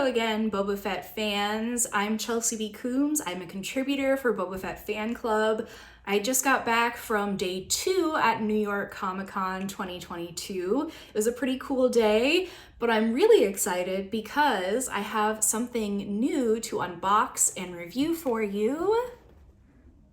Hello again, Boba Fett fans. I'm Chelsey B. Coombs. I'm a contributor for Boba Fett Fan Club. I just got back from day 2 at New York Comic-Con 2022. It was a pretty cool day, but I'm really excited because I have something new to unbox and review for you.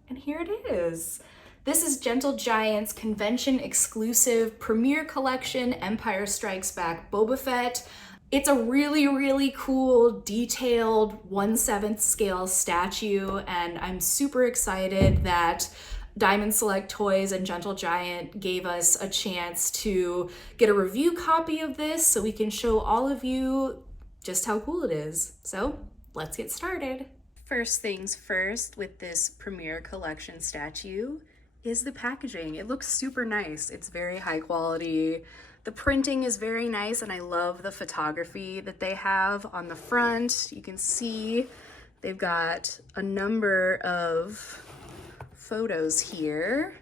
And here it is. This is Gentle Giant's convention exclusive Premier Collection Empire Strikes Back Boba Fett. It's a really cool, detailed 1/7 scale statue, and I'm super excited that Diamond Select Toys and Gentle Giant gave us a chance to get a review copy of this so we can show all of you just how cool it is. So let's get started. First things first with this Premier Collection statue is the packaging. It looks super nice. It's very high quality. The printing is very nice, and I love the photography that they have on the front. You can see they've got a number of photos here.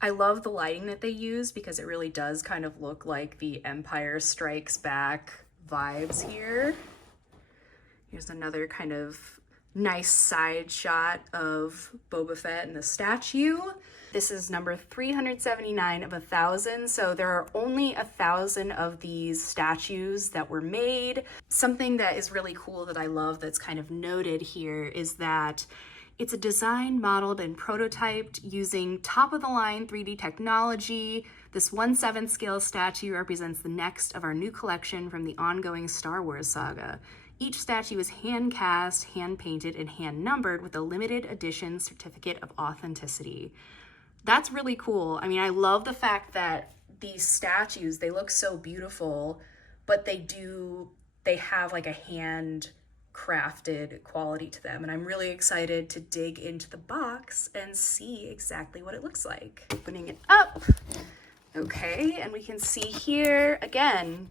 I love the lighting that they use because it really does kind of look like the Empire Strikes Back vibes here. Here's another kind of nice side shot of Boba Fett and the statue. This is number 379 of 1,000, so there are only 1,000 of these statues that were made. Something that is really cool that I love that's kind of noted here is that it's a design modeled and prototyped using top-of-the-line 3D technology. This 1/7 scale statue represents the next of our new collection from the ongoing Star Wars saga. Each statue is hand-cast, hand-painted, and hand-numbered with a limited edition certificate of authenticity. That's really cool. I mean, I love the fact that these statues, they look so beautiful, but they have like a hand-crafted quality to them. And I'm really excited to dig into the box and see exactly what it looks like. Opening it up. Okay, and we can see here, again,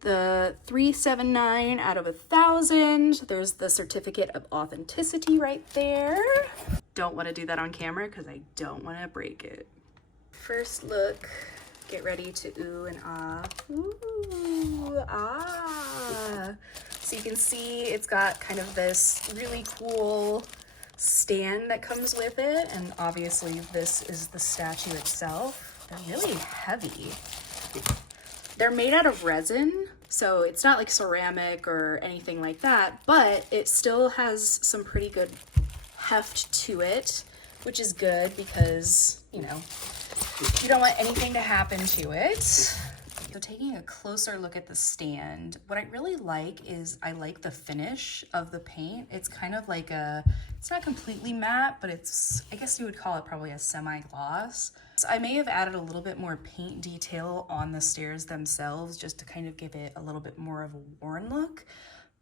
the 379 out of 1,000. There's the certificate of authenticity right there. Don't want to do that on camera because I don't want to break it. First look, get ready to ooh and ah. Ooh, ah. So you can see it's got kind of this really cool stand that comes with it, and obviously this is the statue itself. They're really heavy. They're made out of resin, so it's not like ceramic or anything like that, but it still has some pretty good heft to it, which is good because, you know, you don't want anything to happen to it. So taking a closer look at the stand, what I really like is I like the finish of the paint. It's kind of like it's not completely matte, but it's, I guess you would call it probably a semi-gloss. So I may have added a little bit more paint detail on the stairs themselves just to kind of give it a little bit more of a worn look.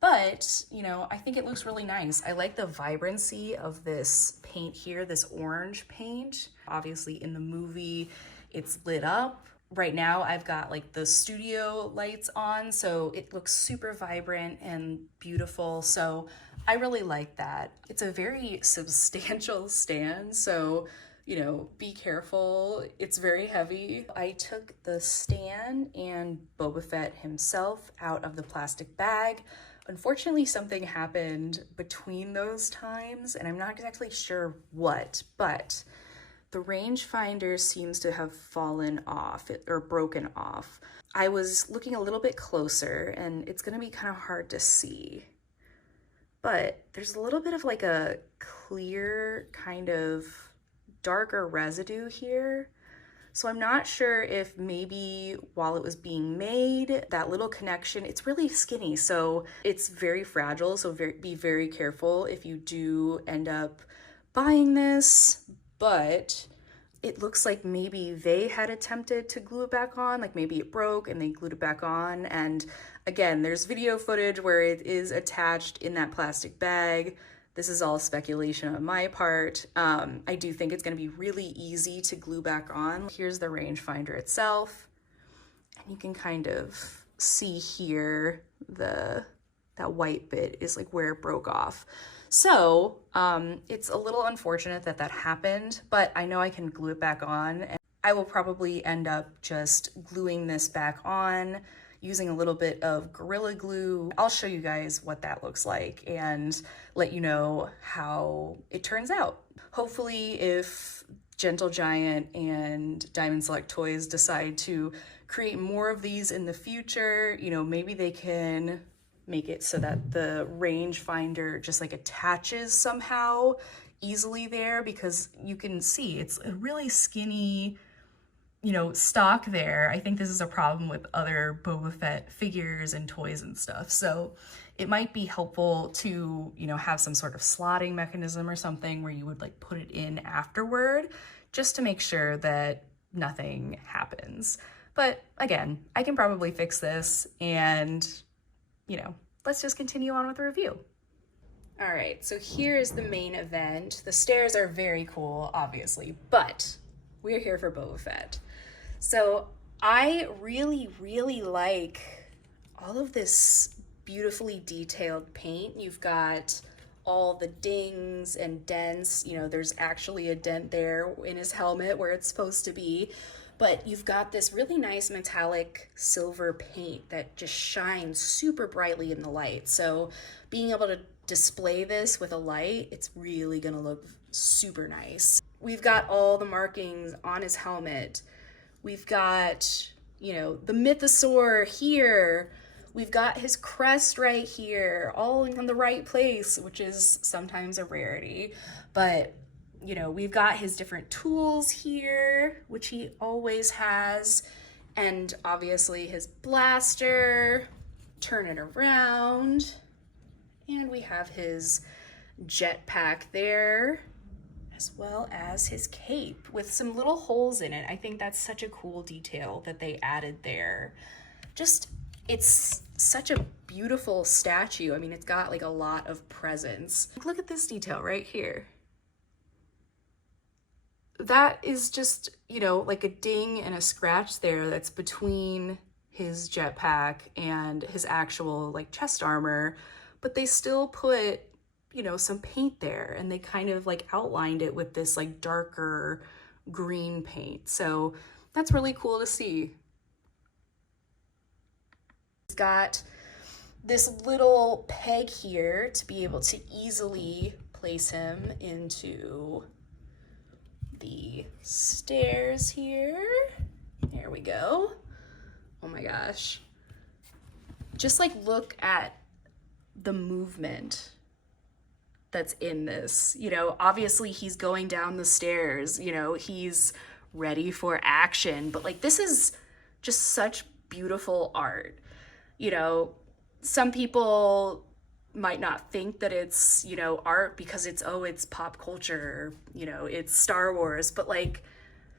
But, you know, I think it looks really nice. I like the vibrancy of this paint here, this orange paint. Obviously in the movie, it's lit up. Right now I've got like the studio lights on, so it looks super vibrant and beautiful. So I really like that. It's a very substantial stand, so, you know, be careful. It's very heavy. I took the stand and Boba Fett himself out of the plastic bag. Unfortunately, something happened between those times, and I'm not exactly sure what, but the rangefinder seems to have fallen off or broken off. I was looking a little bit closer, and it's gonna be kind of hard to see, but there's a little bit of like a clear kind of darker residue here. So I'm not sure if maybe while it was being made, that little connection, it's really skinny, so it's very fragile, so be very careful if you do end up buying this. But it looks like maybe they had attempted to glue it back on, like maybe it broke and they glued it back on. And again, there's video footage where it is attached in that plastic bag. This is all speculation on my part. I do think it's gonna be really easy to glue back on. Here's the rangefinder itself. And you can kind of see here that white bit is like where it broke off. So it's a little unfortunate that happened, but I know I can glue it back on. And I will probably end up just gluing this back on, using a little bit of Gorilla Glue. I'll show you guys what that looks like and let you know how it turns out. Hopefully, if Gentle Giant and Diamond Select Toys decide to create more of these in the future, you know, maybe they can make it so that the rangefinder just like attaches somehow easily there, because you can see it's a really skinny, you know, stock there. I think this is a problem with other Boba Fett figures and toys and stuff. So it might be helpful to, you know, have some sort of slotting mechanism or something where you would like put it in afterward, just to make sure that nothing happens. But again, I can probably fix this, and, you know, let's just continue on with the review. All right, so here's the main event. The stairs are very cool, obviously, but we're here for Boba Fett. So I really, really like all of this beautifully detailed paint. You've got all the dings and dents. You know, there's actually a dent there in his helmet where it's supposed to be. But you've got this really nice metallic silver paint that just shines super brightly in the light. So being able to display this with a light, it's really gonna look super nice. We've got all the markings on his helmet. We've got, you know, the mythosaur here. We've got his crest right here, all in the right place, which is sometimes a rarity. But, you know, we've got his different tools here, which he always has. And obviously his blaster, turn it around. And we have his jetpack there, as well as his cape with some little holes in it. I think that's such a cool detail that they added there. Just, it's such a beautiful statue. I mean, it's got like a lot of presence. Look at this detail right here. That is just, you know, like a ding and a scratch there that's between his jetpack and his actual like chest armor, but they still put, you know, some paint there, and they kind of like outlined it with this like darker green paint. So that's really cool to see. He's got this little peg here to be able to easily place him into the stairs here. There we go. Oh my gosh. Just like look at the movement that's in this. You know, obviously he's going down the stairs, you know, he's ready for action, but like this is just such beautiful art. You know, some people might not think that it's, you know, art because it's, oh, it's pop culture, you know, it's Star Wars, but like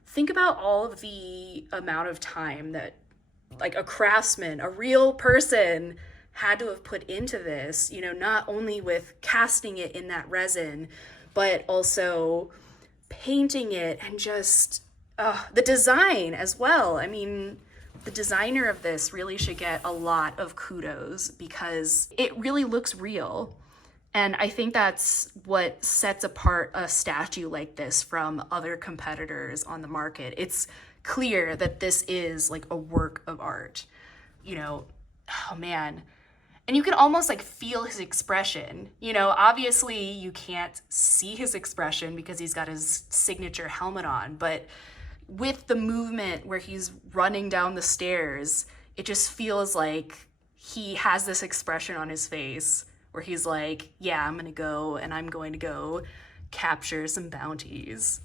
think about all of the amount of time that like a craftsman, a real person had to have put into this, you know, not only with casting it in that resin, but also painting it and just the design as well. I mean, the designer of this really should get a lot of kudos because it really looks real. And I think that's what sets apart a statue like this from other competitors on the market. It's clear that this is like a work of art, you know, oh man. And you can almost like feel his expression. You know, obviously you can't see his expression because he's got his signature helmet on, but with the movement where he's running down the stairs, it just feels like he has this expression on his face where he's like, yeah, I'm gonna go and I'm going to go capture some bounties.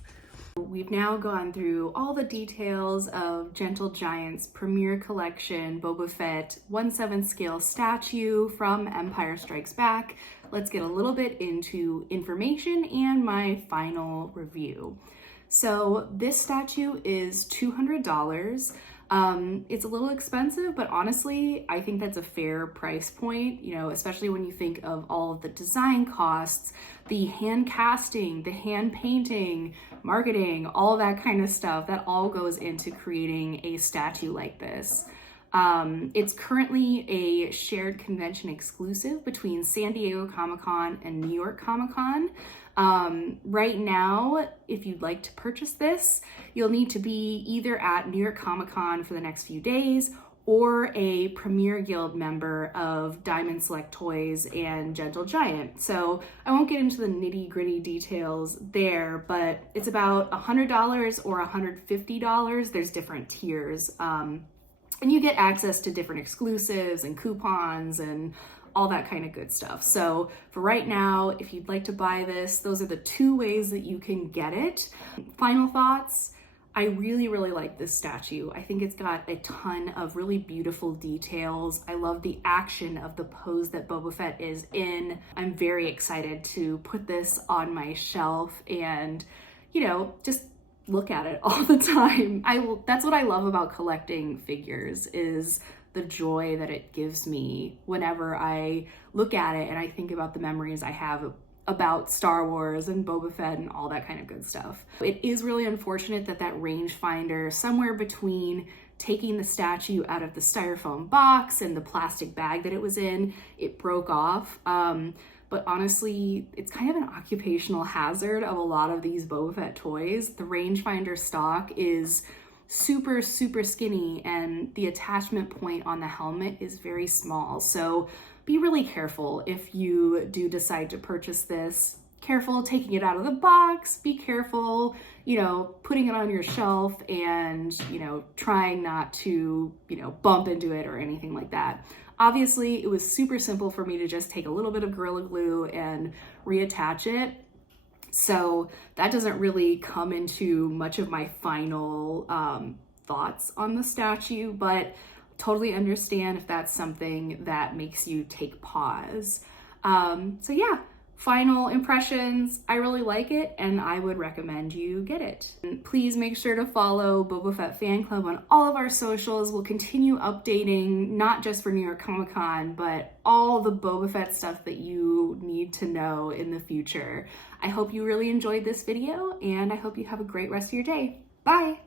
We've now gone through all the details of Gentle Giant's Premier Collection Boba Fett 1/7 scale statue from Empire Strikes Back. Let's get a little bit into information and my final review. So this statue is $200. It's a little expensive, but honestly, I think that's a fair price point, you know, especially when you think of all of the design costs, the hand casting, the hand painting, marketing, all that kind of stuff, that all goes into creating a statue like this. It's currently a shared convention exclusive between San Diego Comic-Con and New York Comic-Con. Right now, if you'd like to purchase this, you'll need to be either at New York Comic-Con for the next few days or a Premier Guild member of Diamond Select Toys and Gentle Giant. So I won't get into the nitty-gritty details there, but it's about $100 or $150. There's different tiers. And you get access to different exclusives and coupons and all that kind of good stuff. So for right now, if you'd like to buy this, those are the two ways that you can get it. Final thoughts. I really, really like this statue. I think it's got a ton of really beautiful details. I love the action of the pose that Boba Fett is in. I'm very excited to put this on my shelf and, you know, just look at it all the time. That's what I love about collecting figures, is the joy that it gives me whenever I look at it and I think about the memories I have about Star Wars and Boba Fett and all that kind of good stuff. It is really unfortunate that that rangefinder, somewhere between taking the statue out of the styrofoam box and the plastic bag that it was in, it broke off. But honestly, it's kind of an occupational hazard of a lot of these Boba Fett toys. The rangefinder stock is super, super skinny, and the attachment point on the helmet is very small. So be really careful if you do decide to purchase this. Careful taking it out of the box, be careful, you know, putting it on your shelf and, you know, trying not to, you know, bump into it or anything like that. Obviously, it was super simple for me to just take a little bit of Gorilla Glue and reattach it. So that doesn't really come into much of my final thoughts on the statue, but totally understand if that's something that makes you take pause. So yeah, final impressions, I really like it and I would recommend you get it. And please make sure to follow Boba Fett Fan Club on all of our socials. We'll continue updating, not just for New York Comic Con, but all the Boba Fett stuff that you need to know in the future. I hope you really enjoyed this video and I hope you have a great rest of your day. Bye!